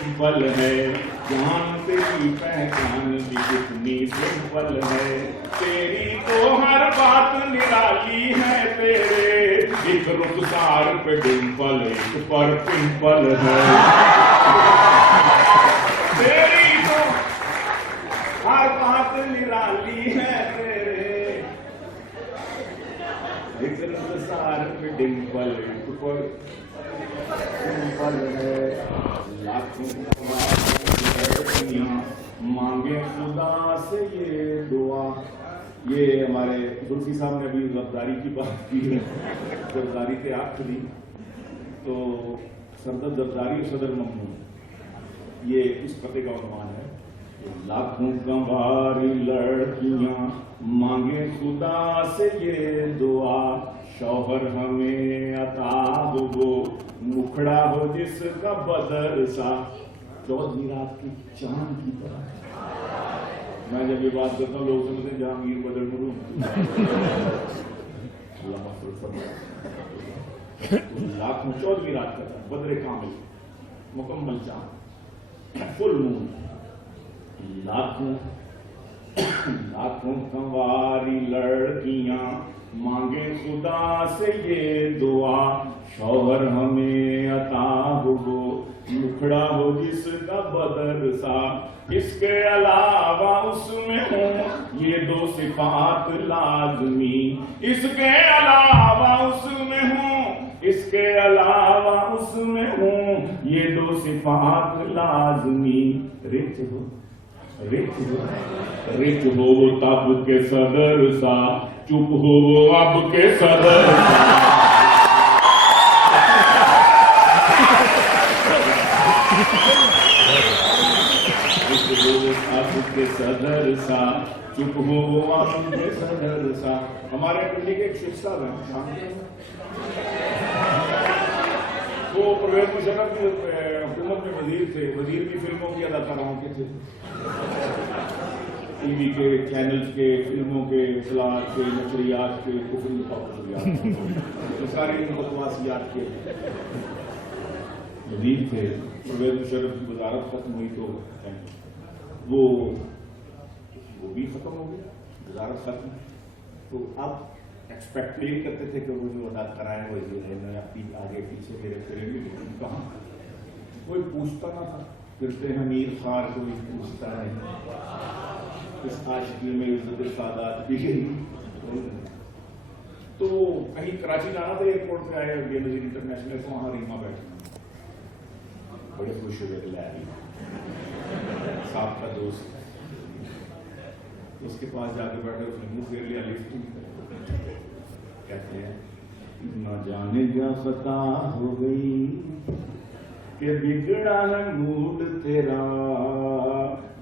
Simple है, जान तेरी पहचान भी कितनी सिंपल है, तेरी तो हर बात निराली है, तेरे एक रुखसार पे डिंपल, एक पर पिंपल है, तेरी तो हर बात निराली है, तेरे एक रुखसार पे डिंपल, एक पर पिंपल है। मांगे खुदा से ये दुआ। ये हमारे जुल्फी साहब ने अभी जब्दारी की बात की है, जब्दारी के आख दी तो सरदर जब्दारी सदर ममनून, ये इस पते का उन्वान है। लाखों कंवारी लड़कियां मांगे खुदा से ये दुआ, शौहर हमें अता हो वो मुखड़ा हो जिसका बदर सा, चौदहवीं रात की चांद की तरह। मैं जब ये बात करता हूँ लोग समझते जहांगीर बदल मुरू, लाखों 14वीं रात का बदरे कामिल मुकम्मल चांद फुल मून, लाखों कंवारी लड़कियां मांगे खुदा से ये दुआ, शौहर हमें अता हो वो मुखड़ा हो जिसका बदर सा, इसके अलावा उसमें हूँ ये दो सिफात लाजमी, इसके अलावा उसमें हूँ, इसके अलावा उसमें हूँ ये दो सिफात लाजमी। रिच हो वो तब के सदर सा, चुप हो वो अब के सदर सा, के सदर सा, चुप हो अब के सदर सा। हमारे पिंडी के एक शेख साहब हैं, वो परवेज मुशर्रफ की हुकूमत में वजीर थे, वजीर की फिल्मों की अदाकाराओं के थे, टीवी के चैनल्स के, फिल्मों के, इस्लाह के, नशरियात के, सारी बकवासियात के वजीर थे। परवेज मुशर्रफ की वजारत खत्म हुई तो वो भी खत्म हो गया, वजारत खत्म। तो अब एक्सपेक्ट नहीं करते थे कि वो जो अदा कराएं वजीर है, मैं आगे पीछे मेरे करेंगे, कहाँ कोई पूछता ना था। फिरते हमीर खार कोई पूछता नहीं, इस आशिकी में इज्जत सादात भी गई। तो कहीं कराची जाना था, एयरपोर्ट पे आए बेनजीर इंटरनेशनल, तो वहाँ रीमा बैठी, बड़े खुश हुए लैरी साहब का दोस्त, उसके पास जाके बैठे, उसने मुंह फेर लिया, लिफ्ट कहते हैं न जाने क्या खता हो गई कि बिगड़ा है मूड तेरा,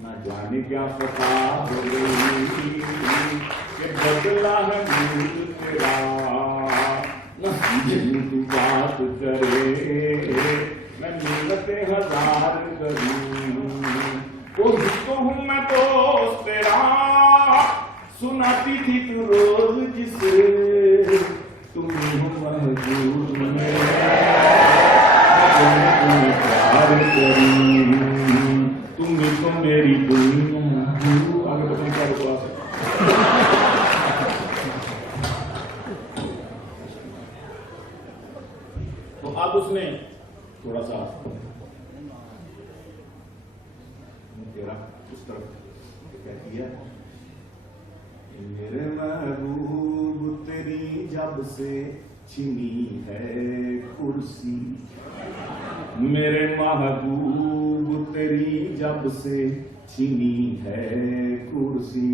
न जाने क्या खता हो गई कि बदला है मूड तेरा, न तू बात करे मैं मिलते हजार करूं, तो हूं मैं दोस्त तेरा, सुनाती थी तू रोज जिसे, तुम हो महबूब में प्यार करूं, तुम तो मेरी दुनिया। आगे बताने क्या विश्वास है। तो अब उसने थोड़ा सा तेरा उस तरफ क्या किया, मेरे महबूब तेरी जब से छिनी है कुर्सी, मेरे महबूब तेरी जब से छिनी है कुर्सी,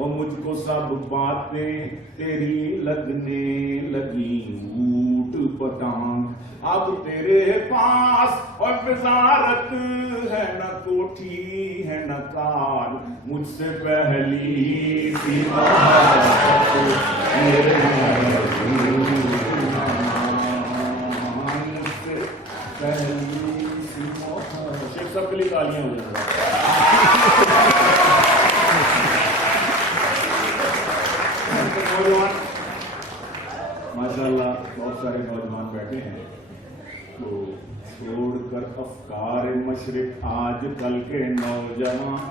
और मुझको सब बातें तेरी लगने लगी ऊट पटांग, अब तेरे पास और वजारत है न कोठी है न कार, मुझसे पहली सी मेरे मुझसे पहली सी शेख सबके लिए तालियां हो जाए। नौजवान माशाल्लाह बहुत सारे नौजवान बैठे हैं, तो छोड़कर अफकार मशरिक आजकल के नौजवान,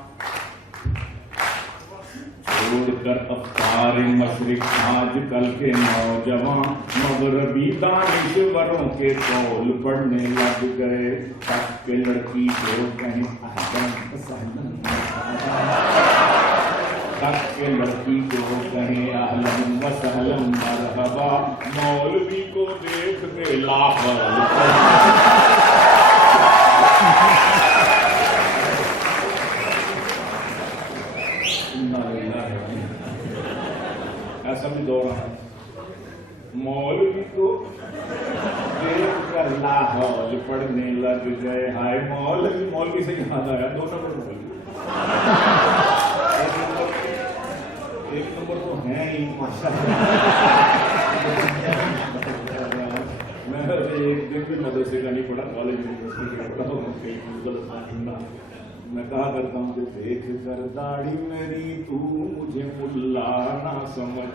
छोड़कर अफकार मशरिक आजकल के नौजवान, मगरबी दानिशवरों के कौल पढ़ने लग गए। तक के लड़की जो कहें अहलन सहलन, तक के लड़की को कहें अहलन व सहलन मरहबा, मौलवी को देख के ऐसा भी दौरा है। मौलवी को देख कर लाहौल पढ़ने लग गए। हाय मौलवी, मौलवी से याद आया, 2 नंबर मौलवी, एक नंबर तो है ही माशाअल्लाह। मैं एक दिन भी मदरसे का नहीं पढ़ा, कॉलेज यूनिवर्सिटी का पढ़ा हूँ। मैं कहा करता हूँ कि देख कर दाढ़ी मेरी तू मुझे मुल्ला ना समझ,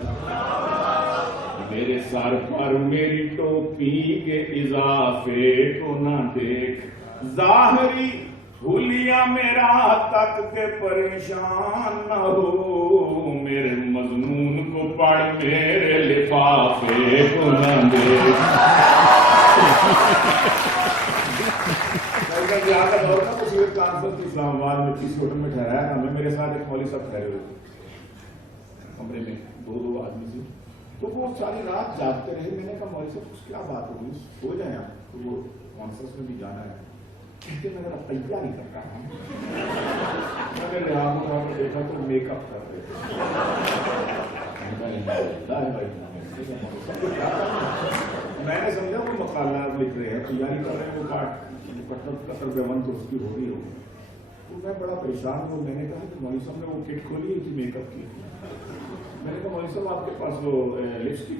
मेरे सर पर मेरी टोपी के इजाफे को ना देख, जाहरी हुलिया मेरा तक के परेशान न हो, मेरे मजनून को पढ़ मेरे लिफाफे को न देख। याद दौर था कुछ कॉन्फ्रेंस इस्लामाबाद में किसी होटल में ठहराया था मैं, मेरे साथ एक मौलवी साहब ठहरे हुए कमरे में, 2 आदमी से। तो वो सारी रात जागते रहे। मैंने कहा मौलवी साहब क्या बात होगी, सो जाए आप, तो वो कॉन्फ्रेंस में भी जाना है। कहते मैं जरा तैयारी करता हूँ। मैंने लिहाज उठा देखा तो मेकअप कर रहे मैंने समझा वो मकाला लिख रहे हैं, तैयारी कर रहे हैं, वो कटर बेवन तो उसकी हो रही होगी। तो मैं बड़ा परेशान हूँ। मैंने कहा कि मौलवी साहब ने वो किट खोली है कि मेकअप की। मैंने कहा मौलवी साहब आपके पास वो लिपस्टिक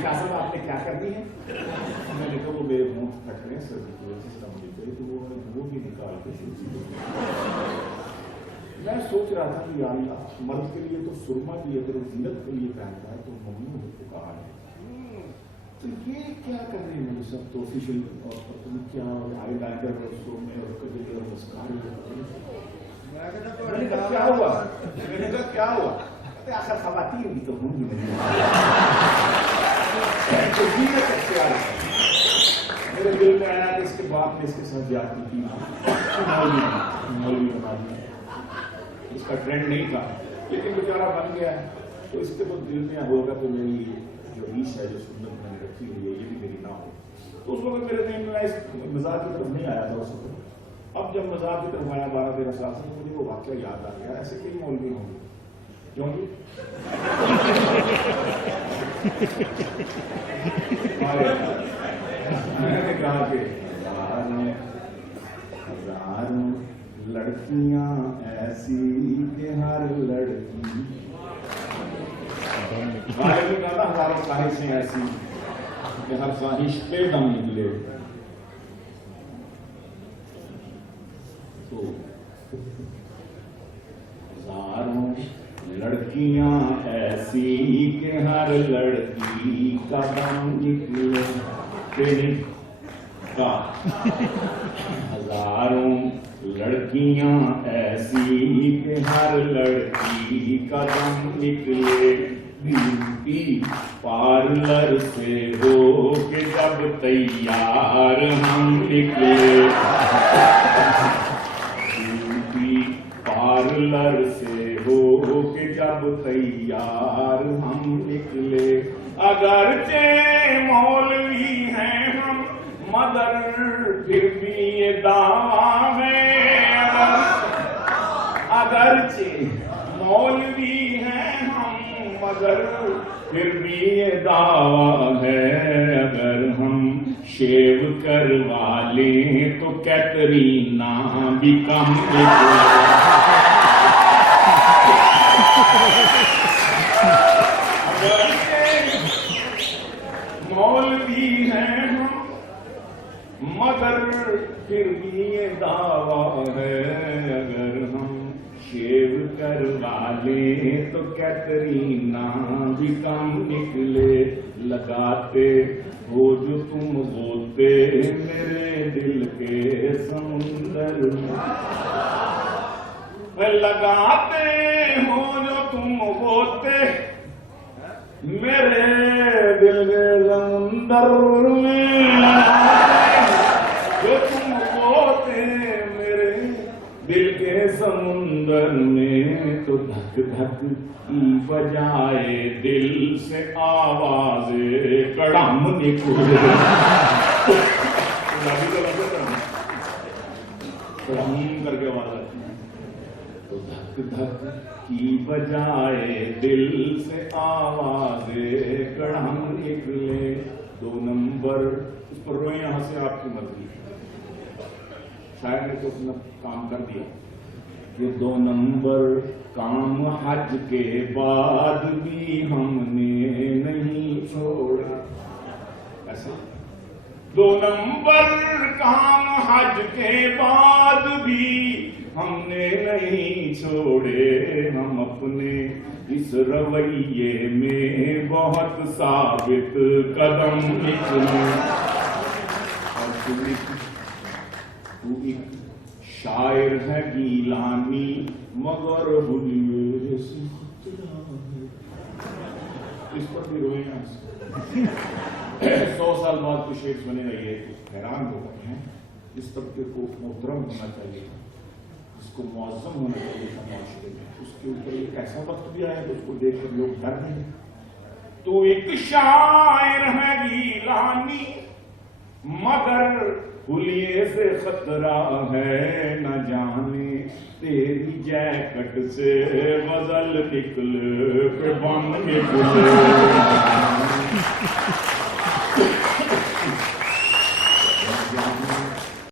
क्या साहब आपने क्या करनी है? मैंने कहा वो मेरे मुंह फट रहे हैं सर, तो वो भी निकाल के मैं सोच रहा था कि अल्लाह मर्द के लिए तो सुरमा भी अगर जीनत के लिए पहनता है तो मम्मी ने कहा है, तो ये क्या कर रहे हैं मेरे सब तो ऑफिशियल और तुम क्या आई लाइटर और शो में और कभी नमस्कार। मैंने कहा क्या हुआ? मैंने कहा क्या हुआ? कहते आखिर खवातीन भी तो होंगी नहीं। तो जीनत क्या है? मेरे दिल में आया कि इसके बाप ने इसके साथ ज्यादती की, मौलवी बना दिया। इसका ट्रेंड नहीं था लेकिन बेचारा बन गया है, तो इसके तो दिल में होगा तो मेरी जो रीच है, जो सुन्नत मैंने रखी हुई है, ये भी मेरी ना हो। तो उस वक्त मेरे दिन में इस मजाक की तरफ नहीं आया था उस वक्त। अब जब मजाक की तरफ आया 12-13 साल से, तो मुझे वो वाक्य याद आ गया। ऐसे कई मौलवी होंगे क्योंकि मैंने कहा कि हजारों लड़कियां ऐसी के हर लड़की, हजारों ख्वाहिशें ऐसी कि हर ख्वाहिश पे दम निकले। तो हजारों लड़कियां ऐसी के हर लड़की का दम निकले का। हजारों लड़कियां ऐसी के हर लड़की का दम निकले, ब्यूटी पार्लर से हो के जब तैयार हम निकले, ब्यूटी पार्लर से हो के जब तैयार हम निकले। अगरचे मौलवी हैं हम मगर फिर भी ये दावा है, अगरचे मौलवी हैं हम मगर फिर भी ये दावा है, अगर हम शेव करवा लें तो कैटरीना भी कम मौलवी हैं हम मगर फिर भी ये दावा है, अगर हम शेव करवा लें तो कैटरीना भी कम निकले। लगाते हो जो तुम होते मेरे दिल के समुंदर में, लगाते हो जो तुम होते मेरे दिल के समुंदर में, जो तुम होते मेरे दिल के समुंदर में, तो धक धक की बजाए दिल से आवाज़े कड़म निकले। कड़म करके आवाज आती है, तो धक धक की बजाए दिल से आवाज़े कड़म निकले। 2 नंबर उस पर रोए, यहां से आपकी मर्जी, शायद ने तो अपना काम कर दिया। ये 2 नंबर काम हज के बाद भी हमने नहीं छोड़े। ऐसा 2 नंबर काम हज के बाद भी हमने नहीं छोड़े। हम अपने इस रवैये में बहुत साबित कदम निकले। और तू एक शायर है गीलानी मगर भूलिए से खतरा है। इस पर भी रोए ना। 100 साल बाद तो शेर सुनेगा, ये हैरान हो गए हैं। इस तबके को मोहतरम होना चाहिए, इसको मुअज़्ज़म होना चाहिए था माशरे में। उसके ऊपर एक ऐसा वक्त भी आया तो उसको देखकर लोग डर गए। तो एक शायर है गीलानी मगर हुलिये से खतरा है, न जाने तेरी जैकेट से गजल निकले के बम निकले।